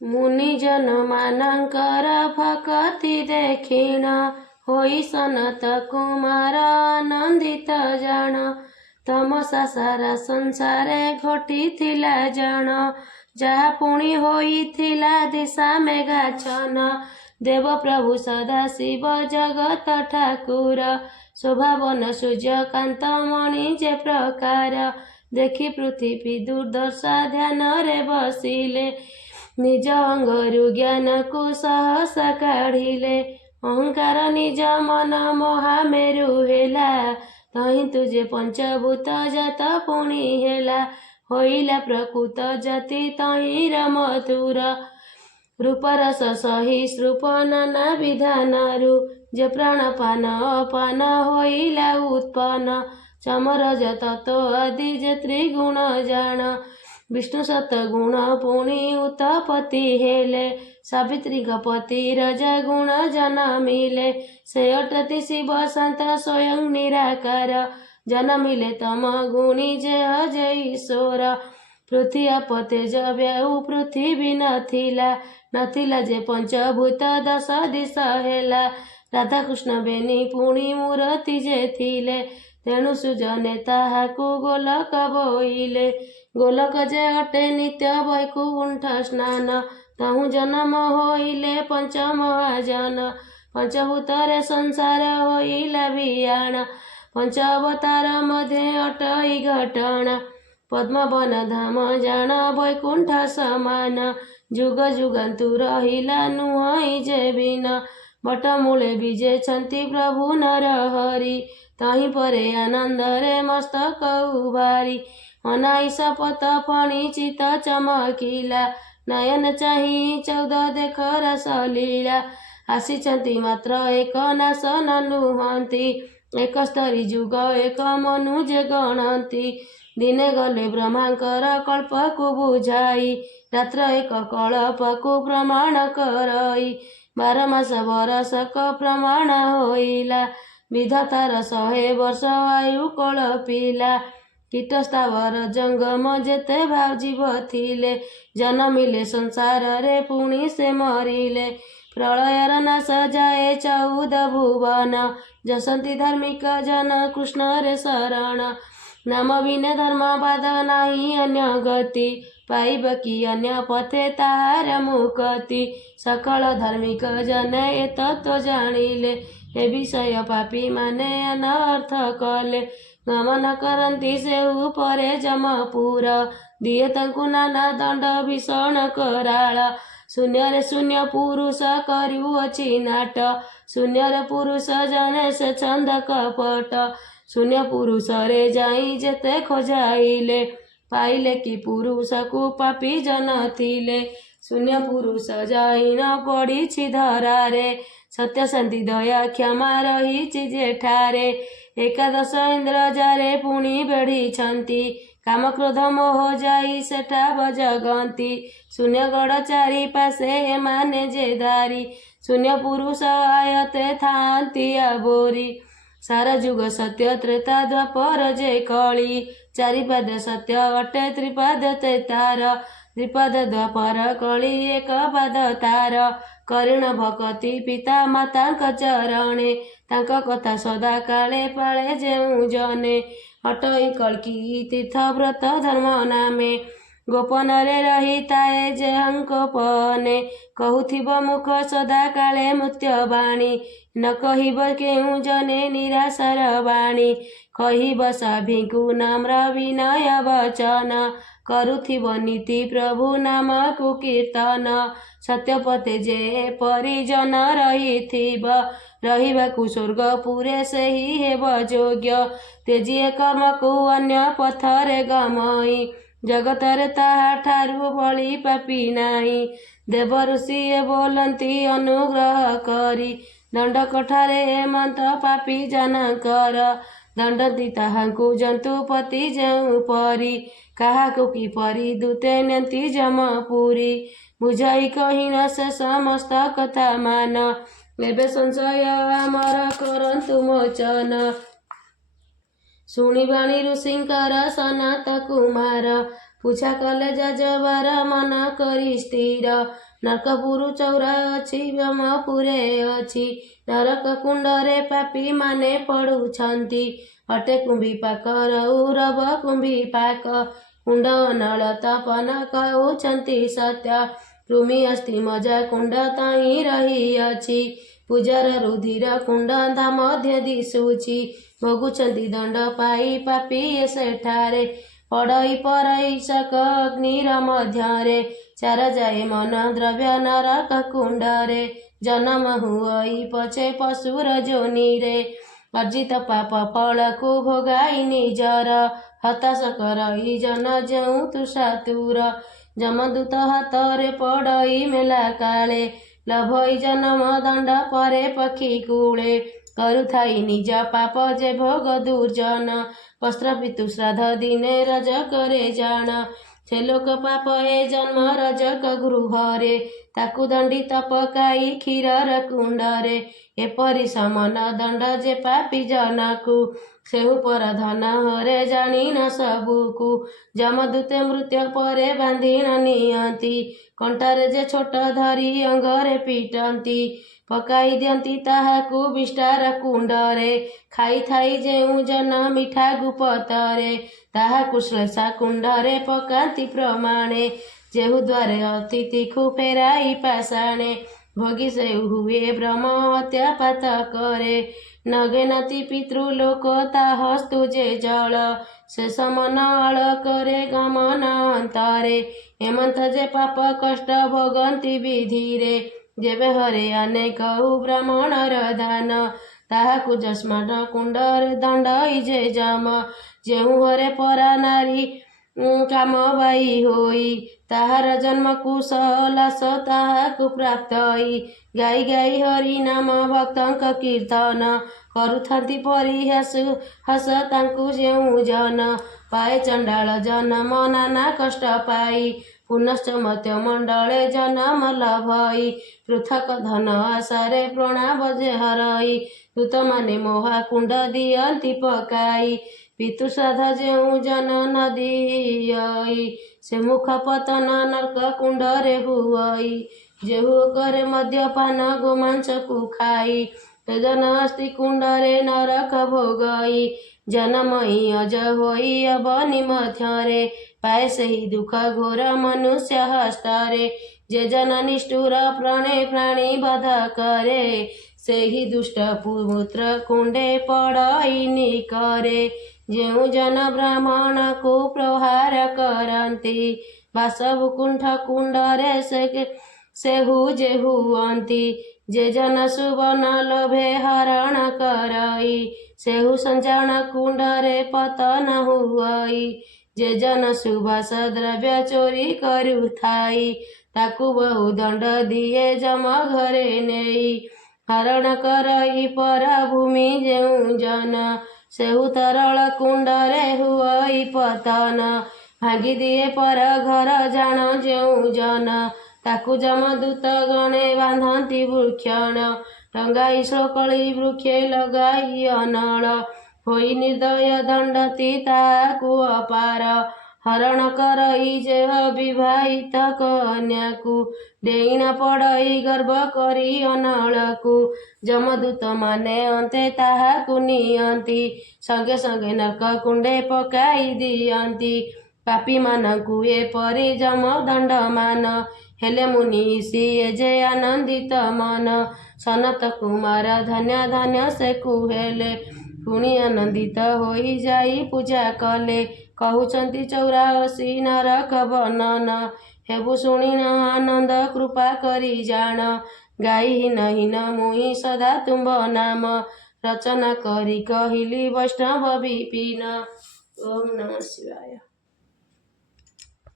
मुनिजन मानकर भक्ति देखिण होई सनत कुमार आनंदित जान। तमसा सारा संसारे घटिथिला जान जहा पुणी होइथिला दिशा मेघाच्छन। देव प्रभु सदा शिव जगत ठाकुर शोभावन सूर्यकांत मणि जे प्रकार। देखि पृथ्वी दुर्दशा ध्यान रे बसिले निज अंगरु ज्ञान को सहसा काढ़िले। अहंकार निज मन महामेरु हेला तही तुझे पंचभूत जात पुणी हेला। होइला प्रकृत जाति तही मधुर रूपरस सहिष्णुप नाना विधानरु जे प्राणपान अपान होइला उत्पन्न। चमरज तत्व आदि जे त्रिगुण जान विष्णु सतगुण पुणी उत्पत्ति हेले। सावित्री पति रजा गुण जनमिले से अटति शिव शांत स्वयं निराकार। जनमिले तम गुणी जय जय ईश्वर पृथ्वी अपतेज व्याहु पृथ्वी नथिला जे पंचभूत दश दिश हेला। राधाकृष्ण बेनी पुणी मूर्ति जे थिले तेणु सुजने ताहाकु गोलक बोइले। गोलक जे अटे नित्य वैकुंठ स्नान तहु जन्म होइले पंच महाजन। पंचभूतरे संसार होइला बियाण पंच अवतार मध्य अटई घटना। पद्मवन धाम जान वैकुंठ समान जुग जुगंतु रहिला नुहई जे बिन। बटमूले विजेछन्ति प्रभु नर हरि तही परे आनंदरे मस्तक उभारी। अनाईस पत फणी चित चमकिला नयन चाही 14 देख रसलीला। आसिछन्ति मात्र एक नाश नुहंती एक स्तरी जुग एक मनु जे गणती। दिने गले ब्रह्मांकर कल्प को बुझाई रात्र एक कल्प को प्रमाण करई। 12 मास बरसक प्रमाण होइला विधातार 100 वर्ष आयु कल्पिला। कीट स्थावर जंगम जेते भाव जीव थिले जनमिले संसार रे पुणी से मरिले। प्रलयर नाश जाए 14 भुवन जसंति धार्मिक जन कृष्ण रे शरण। नाम बिने धर्म बाध नाही अन्य गति पाइब कि अन्य पथे ताहार मुक्ति। सकल धार्मिक जन ए तत्व जानिले ए विषय पापी माने अनर्थ कले। गमन करती से ऊपरे जमपुर दिए तंकु नाना दंड भीषण कराल। शून्य शून्य पुरुष करुअछि नाट शून्य पुरुष जने से छंद कपट। शून्य पुरुष रे जाई जेते खोजाइले पाइले कि पुरुष को पापी जन थिले। शून्य पुरुष जाई न पड़ी धरारे सत्य शांति दया क्षमा रही जेठारे। एकादश इंद्र जारे पुणी बेढ़ी काम क्रोध मोह जाई सेठा बजगंती। शून्य गढ़ चारि पासे एमाने जे दारी शून्य पुरुष आयते थांती आबोरी। सारा जुग सत्य त्रेता द्वापर जे कली चारिपाद सत्य अटे त्रिपाद तेतार। त्रिपाद द्वापर कली एक पाद तार करिण भक्ति पिता मातांक चरणे तांक कथा सदा काले पाले जेउ जने। अटई कल्की तीर्थ व्रत धर्म नामे गोपन रे रही ताए जे हंकोपने। कहूथिब मुख सदा काले मृत्युवाणी न कहिब केउ जने निराशार वाणी। कहिब सभिकु नम्र विनय वचन करुथिब नीति प्रभु नाम को कीर्तन। सत्यपते जे परिजन रहिथिब रहिबाकु स्वर्गपुरे सेहि हेब योग्य। तेजिए कर्म को अन्य पथरे गमई जगतरे ताहा ठारु बळी पापी नाही। देव ऋषि बोलंती अनुग्रह करी दंड कठारे हेमंत पापी जनकर। दंडती ताहाकु जंतुपति जेउ परी काहाकु किपरि दूते नेंती जमपुरी। बुझाई कहिन से समस्त कथा मान एबे संशय आमर करंतु मोचन। शुणिबाणी ऋषिंकर सनत कुमार ପୂଜା କଲେ ଯାଜବାର ମନ କରି ସ୍ଥିର। ନରକପୁର ଚଉରା ଅଛି ବ୍ରହ୍ମପୁରେ ଅଛି। ନରକ କୁଣ୍ଡରେ ପାପୀ ମାନେ ପଡୁଛନ୍ତି। ଅଟେ କୁମ୍ଭୀ ପାକ ରୌରବ କୁମ୍ଭୀ ପାକ। କୁଣ୍ଡ ଅନଳ ତପନ କହୁଛନ୍ତି ସତ୍ୟ। କୃମି ଅସ୍ଥି ମଜା କୁଣ୍ଡ ତହିଁ ରହିଅଛି। ପୂଜାର ରୁଧିର କୁଣ୍ଡ ତା ମଧ୍ୟ ଦିଶୁଛି। ଭୋଗୁଛନ୍ତି ଦଣ୍ଡ ପାଇ ପାପୀ ସେଠାରେ। ପଡ଼ଇ ପରଇ ଶକ ଅଗ୍ନିର ମଧ୍ୟରେ। ଚାର ଯାଏ ମନ ଦ୍ରବ୍ୟ ନରକ କୁଣ୍ଡରେ। ଜନମ ହୁଅଇ ପଛେ ପଶୁର ଯୋନିରେ। ଅର୍ଜିତ ପାପ ଫଳକୁ ଭୋଗାଇ ନିଜର। ହତାଶ କରଇ ଜନ ଯେଉଁ ତୁଷାତୁର। ଯମଦୂତ ହାତରେ ପଡ଼ଇ ମେଲା କାଳେ। ଲଭଇ ଜନମ ଦଣ୍ଡ ପରେ ପକ୍ଷୀ କୂଳେ। କରୁଥାଇ ନିଜ ପାପ ଯେ ଭୋଗ ଦୁର୍ଜନ। ବସ୍ତ୍ର ପିତୁ ଶ୍ରାଦ୍ଧ ଦିନେ ରଜକରେ ଜାଣ। ସେ ଲୋକ ପାପ ଏ ଜନ୍ମ ରଜକ ଗୃହରେ। ତାକୁ ଦଣ୍ଡିତ ପକାଇ କ୍ଷୀରର କୁଣ୍ଡରେ। ଏପରି ସମନ ଦଣ୍ଡ ଯେ ପାପୀ ଜନକୁ। ସେହୁ ପର ଧନ ହରେ ଜାଣିନ ସବୁକୁ। ଯମଦୂତେ ମୃତ୍ୟୁ ପରେ ବାନ୍ଧିଣ ନିଅନ୍ତି। କଣ୍ଟାରେ ଯେ ଛୋଟ ଧରି ଅଙ୍ଗରେ ପିଟନ୍ତି। ପକାଇ ଦିଅନ୍ତି ତାହାକୁ ବିଷ୍ଠାର କୁଣ୍ଡରେ। ଖାଇଥାଇ ଯେଉଁ ଜନ ମିଠା ଗୁପତରେ। ତାହାକୁ ଶ୍ଳେଷା କୁଣ୍ଡରେ ପକାନ୍ତି ପ୍ରମାଣେ। ଯେହୁ ଦ୍ୱାରେ ଅତିଥିକୁ ଫେରାଇ ପାଷାଣେ। ଭୋଗୀ ସେହୁ ହୁଏ ବ୍ରହ୍ମ ହତ୍ୟା ପାତକରେ। ନଗେନତି ପିତୃଲୋକ ତାହସ୍ତୁ ଯେ ଜଳ। ଶେଷ ମନ ଆଳକରେ ଗମନ ଅନ୍ତରେ। ଏମନ୍ତ ଯେ ପାପ କଷ୍ଟ ଭୋଗନ୍ତି ବିଧିରେ। ଯେବେ ହରେ ଅନେକହୁ ବ୍ରାହ୍ମଣର ଦାନ। ତାହାକୁ ଯଷ୍ମାଟ କୁଣ୍ଡରେ ଦଣ୍ଡଇ ଯେ ଯମ। ଯେଉଁ ହରେ ପରା ନାରୀ କାମବାଇ ହୋଇ। ତାହାର ଜନ୍ମକୁ ସଲାସ ତାହାକୁ ପ୍ରାପ୍ତଇ। ଗାଇ ଗାଇ ହରି ନାମ ଭକ୍ତଙ୍କ କୀର୍ତ୍ତନ। କରୁଥାନ୍ତି ପରିହାସ ତାଙ୍କୁ ଯେଉଁ ଜନ। ପାଏ ଚଣ୍ଡାଳ ଜନମ ନାନା କଷ୍ଟ ପାଇ। ପୁନଶ୍ଚ ମର୍ତ୍ତ୍ୟ ମଣ୍ଡଳେ ଜନମ ଲଭଇ। ପୃଥକ ଧନ ଆଶାରେ ପ୍ରଣାବ ଯେ ହରଇ। ଦୂତମାନେ ମହାକୁଣ୍ଡ ଦିଅନ୍ତି ପକାଇ। ପିତୃ ଶ୍ରାଦ୍ଧ ଯେଉଁ ଜନ ନ ଦିଅଇ। ସେ ମୁଖ ପତନ ନର୍କ କୁଣ୍ଡରେ ହୁଅଇ। ଯେହୁ କରେ ମଦ୍ୟପାନ ଗୋମାଂସକୁ ଖାଇ। ସେ ଜନ ଅସ୍ଥି କୁଣ୍ଡରେ ନରକ ଭୋଗଇ। ଜନମଇ ଅଜ ହୋଇ ଅବନି ମଧ୍ୟରେ। ପାଏ ସେହି ଦୁଃଖ ଘୋର ମନୁଷ୍ୟ ହସ୍ତରେ। ଯେ ଜନ ନିଷ୍ଠୁର ପ୍ରାଣେ ପ୍ରାଣୀ ବଧ କରେ। ସେହି ଦୁଷ୍ଟ ପୁତ୍ର କୁଣ୍ଡେ ପଡ଼ଇ ନିକରେ। ଯେଉଁ ଜନ ବ୍ରାହ୍ମଣକୁ ପ୍ରହାର କରନ୍ତି। ବାସବକୁଣ୍ଠ କୁଣ୍ଡରେ ସେହୁ ଯେ ହୁଅନ୍ତି। ଯେ ଜନ ସୁବର୍ଣ୍ଣ ଲୋଭେ ହରଣ କରଇ। ସେହୁ ସଞ୍ଜାଣ କୁଣ୍ଡରେ ପତନ ହୁଅଇ। ଯେ ଜନ ସୁବାସ ଦ୍ରବ୍ୟ ଚୋରି କରୁଥାଇ। ତାକୁ ବହୁ ଦଣ୍ଡ ଦିଏ ଯମ ଘରେ ନେଇ। ହରଣ କରଇ ପର ଭୂମି ଯେଉଁ ଜନ। ସେହୁ ତରଳ କୁଣ୍ଡରେ ହୁଅଇ ପତନ। ଭାଙ୍ଗି ଦିଏ ପର ଘର ଜାଣ ଯେଉଁ ଜନ। ତାକୁ ଯମଦୂତ ଗଣେ ବାନ୍ଧନ୍ତି ବୃକ୍ଷଣ। ଟଙ୍ଗାଇ ଶ୍ଳୋକଳି ବୃକ୍ଷେ ଲଗାଇ ଅନଳ। ହୋଇ ନିର୍ଦ୍ଦୟ ଦଣ୍ଡତି ତାହାକୁ ଅପାର। ହରଣ କରଇ ଯେ ଅବିବାହିତ କନ୍ୟାକୁ। ଡେଇଣ ପଡ଼ଇ ଗର୍ବ କରି ଅନଳକୁ। ଯମଦୂତ ମାନେ ଅନ୍ତେ ତାହାକୁ ନିଅନ୍ତି। ସଙ୍ଗେ ସଙ୍ଗେ ନର୍କ କୁଣ୍ଡେ ପକାଇ ଦିଅନ୍ତି। ପାପୀ ମାନଙ୍କୁ ଏପରି ଯମ ଦଣ୍ଡମାନ। ହେଲେ ମୁନି ସିଏ ଯେ ଆନନ୍ଦିତ ମନ। ସନତ କୁମାର ଧନ୍ୟ ଧନ୍ୟ ସେ କୁହେଲେ। ପୁଣି ଆନନ୍ଦିତ ହୋଇ ଯାଇ ପୂଜା କଲେ। କହୁଛନ୍ତି 84 ନରକ ବର୍ଣ୍ଣନ। ହେବୁ ଶୁଣିନ ଆନନ୍ଦ କୃପା କରି ଜାଣ। ଗାଇ ହୀନ ହୀନ ମୁହିଁ ସଦା ତୁମ୍ଭ ନାମ। ରଚନା କରି କହିଲି ବୈଷ୍ଣବ ବିପିନ। ଓମ୍ ନମଃ ଶିବାୟ।